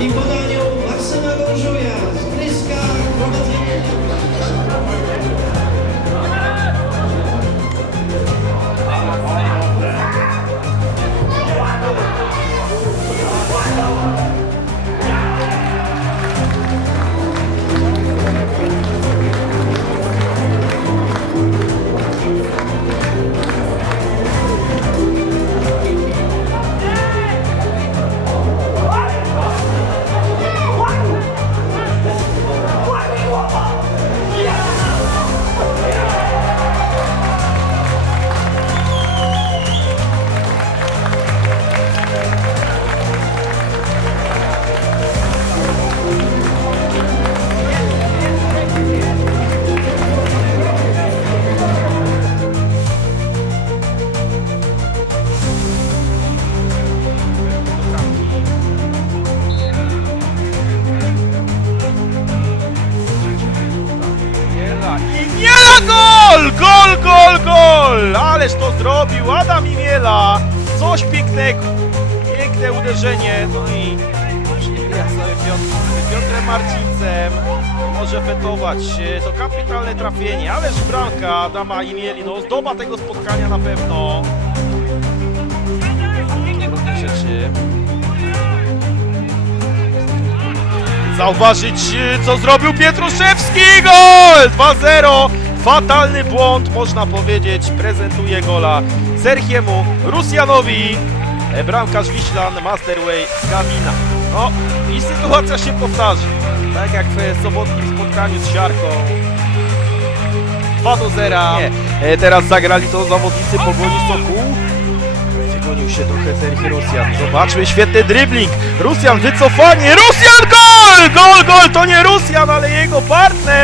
一波了 zrobił Adam i Miela! Coś pięknego! Piękne uderzenie, no i ja sobie Piotr, Piotrem Marcincem może fetować. E, To kapitalne trafienie, ależ bramka Adama i Mieli, no zdoba tego spotkania na pewno. Rzeczy. Zauważyć, e, co zrobił Pietruszewski! Gol! 2-0! Fatalny błąd, można powiedzieć, prezentuje gola Serhiemu Rusjanowi. E, Bramkarz Wiślan, Masterway z Gawina. No i sytuacja się powtarzy. Tak jak w sobotnim spotkaniu z Siarką. 2 do 0. Nie. E, Teraz zagrali to zawodnicy Pogoni Sokół. Wygonił się trochę Sergio Rosjan. Zobaczmy, świetny dribbling. Rosjan, wycofanie. Rosjan, gol! Gol, gol! To nie Rosjan, ale jego partner.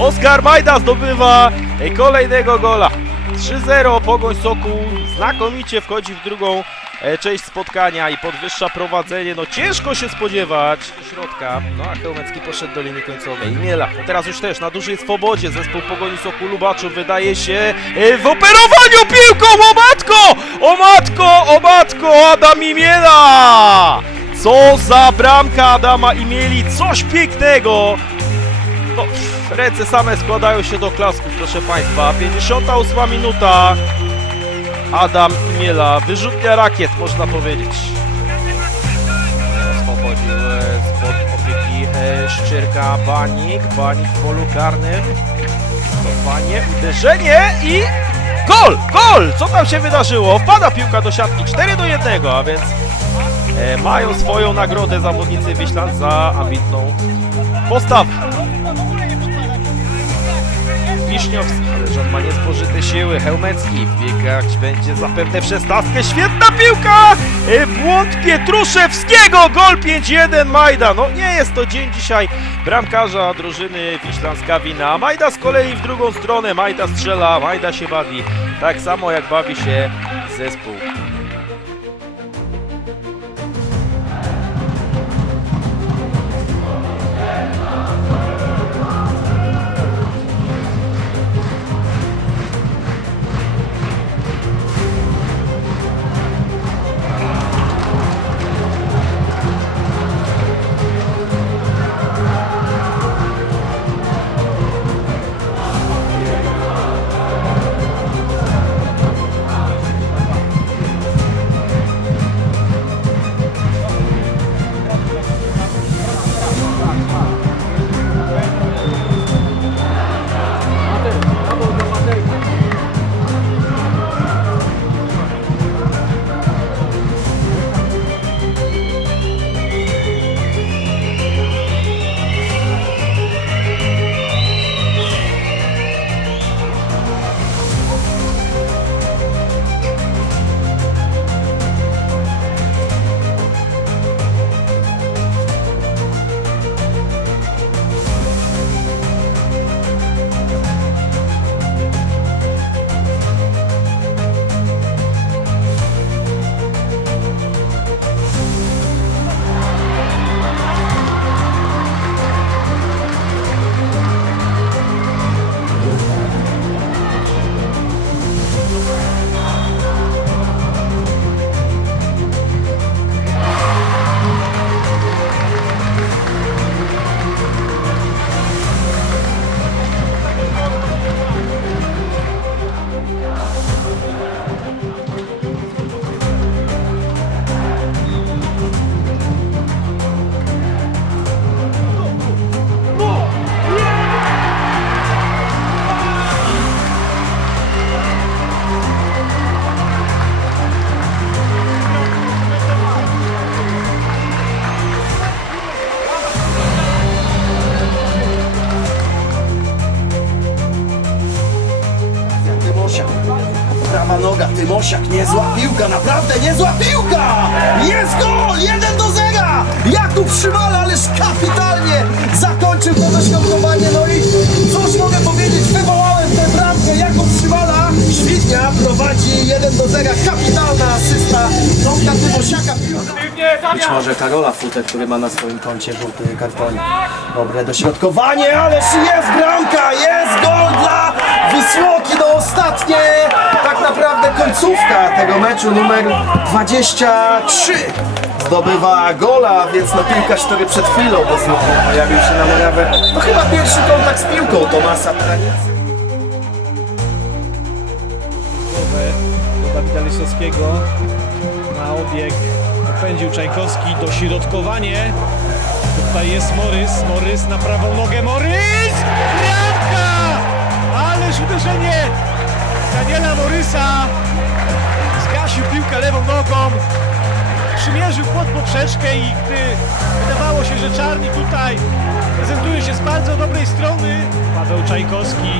Oskar Majda zdobywa e, kolejnego gola. 3-0, Pogoń Sokół znakomicie wchodzi w drugą e, część spotkania i podwyższa prowadzenie. No ciężko się spodziewać środka. No a Chełmecki poszedł do linii końcowej. Miela teraz już też na dużej swobodzie. Zespół Pogoni Sokół Lubaczów wydaje się e, w operowaniu piłką. O matko! O matko! O matko! Adam i Miela! Co za bramka Adama i Mieli! Coś pięknego! No, ręce same składają się do klasków, proszę Państwa. 58 minuta. Adam Miela. Wyrzutnia rakiet, można powiedzieć. Oswobodził e, spod opieki e, Szczyrka Banik. Banik w polu karnym. Cofanie, uderzenie i... Gol! Gol! Co tam się wydarzyło? Wpada piłka do siatki 4 do 1, a więc e, mają swoją nagrodę zawodnicy Wiślan za ambitną postawę. Wiśniowski, ale on ma niespożyte siły. Hełmecki wbiegać będzie zapewne w szesnastkę. Świetna piłka! E, Błąd Pietruszewskiego! Gol 5-1 Majda. No nie jest to dzień dzisiaj bramkarza drużyny Wiślanska Wina. Majda z kolei w drugą stronę. Majda strzela, Majda się bawi. Tak samo jak bawi się zespół. Tymosiak, niezła piłka, naprawdę niezła piłka! Jest gol! Być może Karola Futek, który ma na swoim koncie żółty karton. Dobre dośrodkowanie, ależ jest bramka, jest gol dla Wisłoki, no ostatnie, tak naprawdę końcówka tego meczu numer 23 zdobywa gola, więc no piłkarz, który przed chwilą pojawił się na murawę, to chyba pierwszy kontakt z piłką Tomasa Tranicy. głowę do Dawida Lysowskiego na obieg popędził Czajkowski, dośrodkowanie tutaj jest Morys, Morys na prawą nogę, Morys! Bramka! Ależ uderzenie Daniela Morysa zgasił piłkę lewą nogą przymierzył pod poprzeczkę i gdy wydawało się, że Czarni tutaj prezentuje się z bardzo dobrej strony Paweł Czajkowski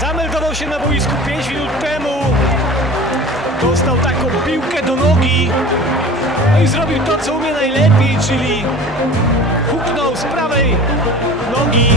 Zameldował się na boisku 5 minut temu. Dostał taką piłkę do nogi. No i zrobił to, co umie najlepiej, czyli huknął z prawej nogi.